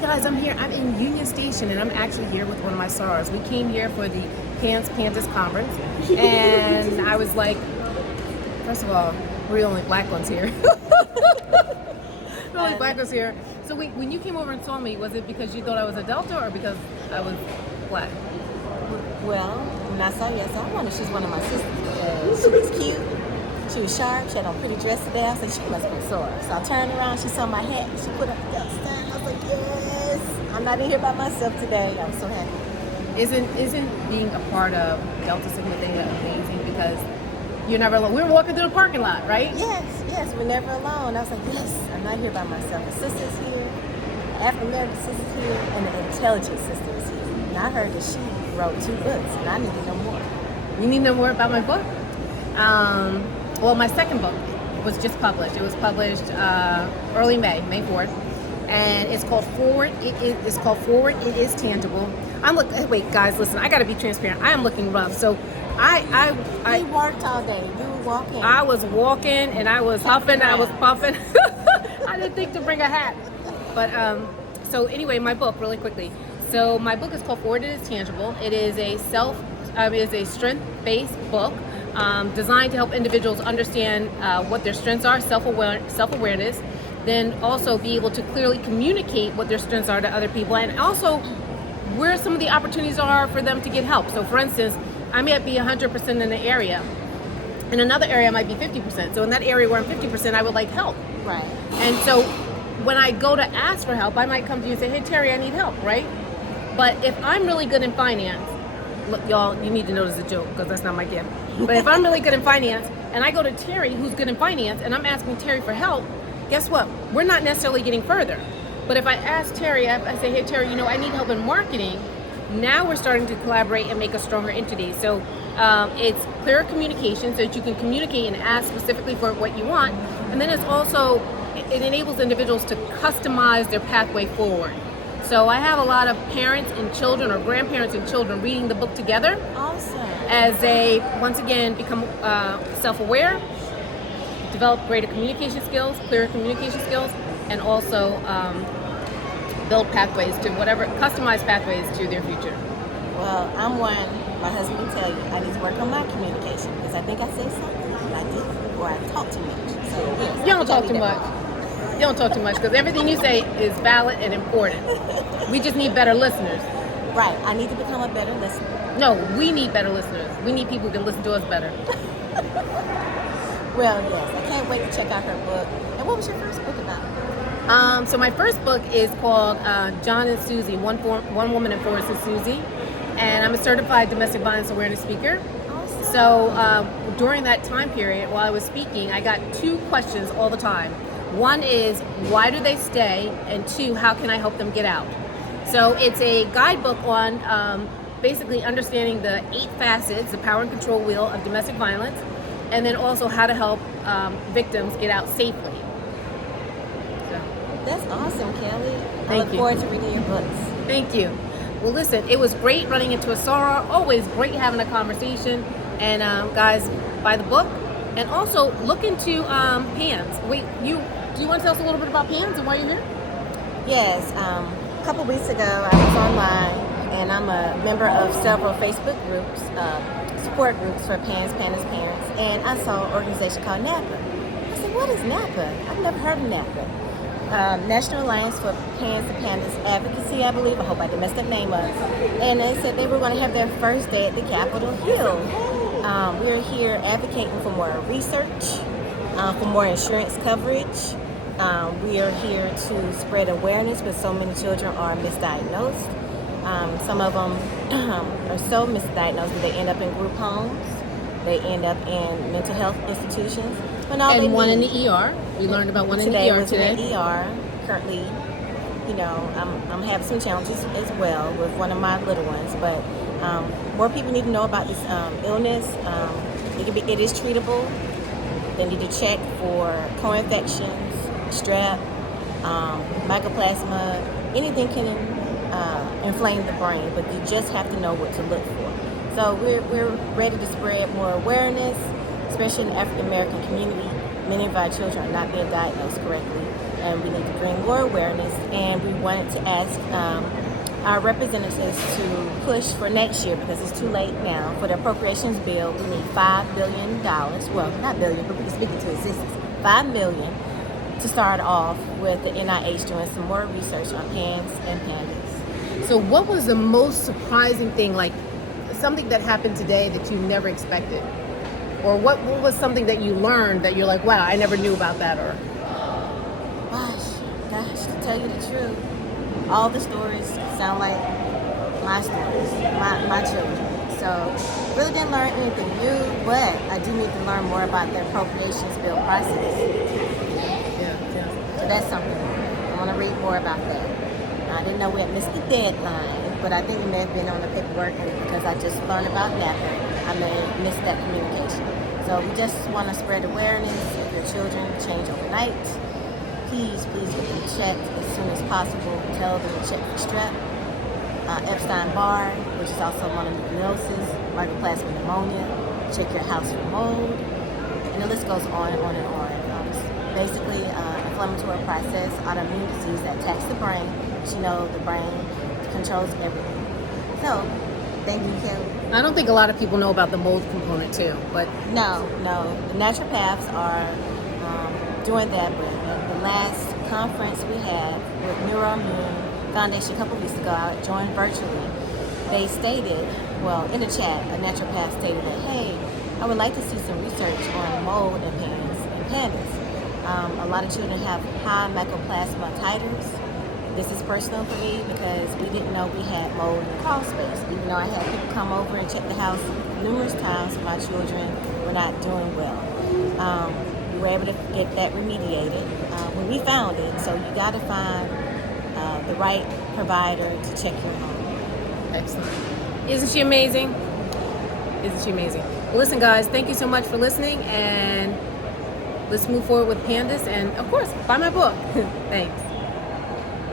guys, I'm here. I'm in Union Station, and I'm actually here with one of my stars. We came here for the PANDAS conference, and I was like, first of all, we're the only black ones here. We're only black ones here. So wait, when you came over and saw me, was it because you thought I was a Delta or because I was black? Well, when I saw you, I said, I wonder if she's one of my sisters. She was cute. She was sharp. She had on a pretty dress today. I said, she must be Sora. So I turned around. She saw my hat. She put up the Delta sign. I was like, yes. I'm not in here by myself today. I'm so happy. Isn't being a part of Delta Sigma Theta amazing? Because you're never alone. We were walking through the parking lot, right? Yes, we're never alone. I was like, yes, I'm not here by myself. The sister's here, the African American sister's here, and the intelligent sister is here. And I heard that she wrote 2 books, and I need to know more. You need to know more about my book? Well, my second book was just published. It was published early May 4th, and it's called Forward. It's called Forward. It is tangible. Wait, guys, listen. I got to be transparent. I am looking rough. So, We worked all day. You were walking. I was walking, and I was huffing. I was puffing. I didn't think to bring a hat. But so anyway, my book really quickly. So my book is called Forward. It is tangible. It is a strength-based book. Designed to help individuals understand what their strengths are, self-awareness, then also be able to clearly communicate what their strengths are to other people, and also where some of the opportunities are for them to get help. So for instance, I may be 100% in an area. In another area, I might be 50%. So in that area where I'm 50%, I would like help. Right. And so when I go to ask for help, I might come to you and say, hey, Terry, I need help, right? But if I'm really good in finance, look, y'all, you need to know this is a joke because that's not my gift. But if I'm really good in finance and I go to Terry, who's good in finance, and I'm asking Terry for help, guess what? We're not necessarily getting further. But if I ask Terry, I say, hey, Terry, I need help in marketing, now we're starting to collaborate and make a stronger entity. So it's clearer communication so that you can communicate and ask specifically for what you want. And then it's also, it enables individuals to customize their pathway forward. So I have a lot of parents and children or grandparents and children reading the book together. Awesome. As they, once again, become self-aware, develop greater communication skills, clearer communication skills, and also build pathways to customized pathways to their future. Well, I'm one, my husband will tell you, I need to work on my communication because I think I say something and I didn't, or I talk too much. So yes, You don't talk too much. You don't talk too much because everything you say is valid and important. We just need better listeners. Right. I need to become a better listener. No, we need better listeners. We need people who can listen to us better. Well, yes. I can't wait to check out her book. And what was your first book about? So my first book is called John and Susie, One Woman and Forest and Susie. And I'm a certified domestic violence awareness speaker. Awesome. So during that time period, while I was speaking, I got 2 questions all the time. One is, why do they stay? And 2, how can I help them get out? So it's a guidebook on basically understanding the 8 facets, the power and control wheel of domestic violence, and then also how to help victims get out safely. So. That's awesome, Kelly. Thank I look you. forward to reading your books. Thank you. Well, listen, it was great running into a soror. Always great having a conversation. And guys, buy the book. And also look into PANDAS. Wait, do you want to tell us a little bit about PANDAS and why you're here? Yes. A couple weeks ago, I was online, and I'm a member of several Facebook groups, support groups for PANDAS parents, and I saw an organization called NAPA. I said, what is NAPA? I've never heard of NAPA. National Alliance for Parents and PANDAS Advocacy, I believe. I hope I didn't mess that name up. And they said they were going to have their first day at the Capitol Hill. We're here advocating for more research, for more insurance coverage. We are here to spread awareness because so many children are misdiagnosed. Some of them are so misdiagnosed that they end up in group homes. They end up in mental health institutions. And one in the ER. We learned about one in the ER today. In the ER. Currently, I'm having some challenges as well with one of my little ones. But more people need to know about this illness. It is treatable. They need to check for co-infections, strep, mycoplasma. Anything can inflame the brain, but you just have to know what to look for. So we're ready to spread more awareness, especially in the African American community. Many of our children are not being diagnosed correctly, and we need to bring more awareness. And we wanted to ask our representatives to push for next year, because it's too late now. For the appropriations bill, we need $5 billion. Well, not billion, but we can speak it to existence. $5 million to start off with the NIH doing some more research on PANS and PANDAS. So what was the most surprising thing, like something that happened today that you never expected? Or what was something that you learned that you're like, wow, I never knew about that? Or Gosh, to tell you the truth, all the stories sound like my stories, my children. So really didn't learn anything new, but I do need to learn more about the appropriations bill process. So that's something. I want to read more about that. I didn't know we had missed the deadline, but I think it may have been on the paperwork, and because I just learned about NAPA, I may have missed that communication. So we just want to spread awareness. If your children change overnight, please get them checked as soon as possible. Tell them to check for strep, Epstein-Barr, which is also mononucleosis, mycoplasma pneumonia. Check your house for mold, and the list goes on and on and on. Basically, inflammatory process, autoimmune disease that attacks the brain. But you know, the brain controls everything. So, thank you, Kelly. I don't think a lot of people know about the mold component too, but No. The naturopaths are doing that, but at the last conference we had with Neuroimmune Foundation a couple weeks ago, I joined virtually. They stated, well, in the chat, a naturopath stated that, hey, I would like to see some research on mold and PANDAS. A lot of children have high mycoplasma titers. This is personal for me because we didn't know we had mold in the crawl space. Even though I had people come over and check the house numerous times, my children were not doing well. We were able to get that remediated when we found it. So you got to find the right provider to check your home. excellent. Isn't she amazing? Isn't she amazing? Well, listen, guys, thank you so much for listening, and let's move forward with PANDAS, and of course, buy my book. Thanks.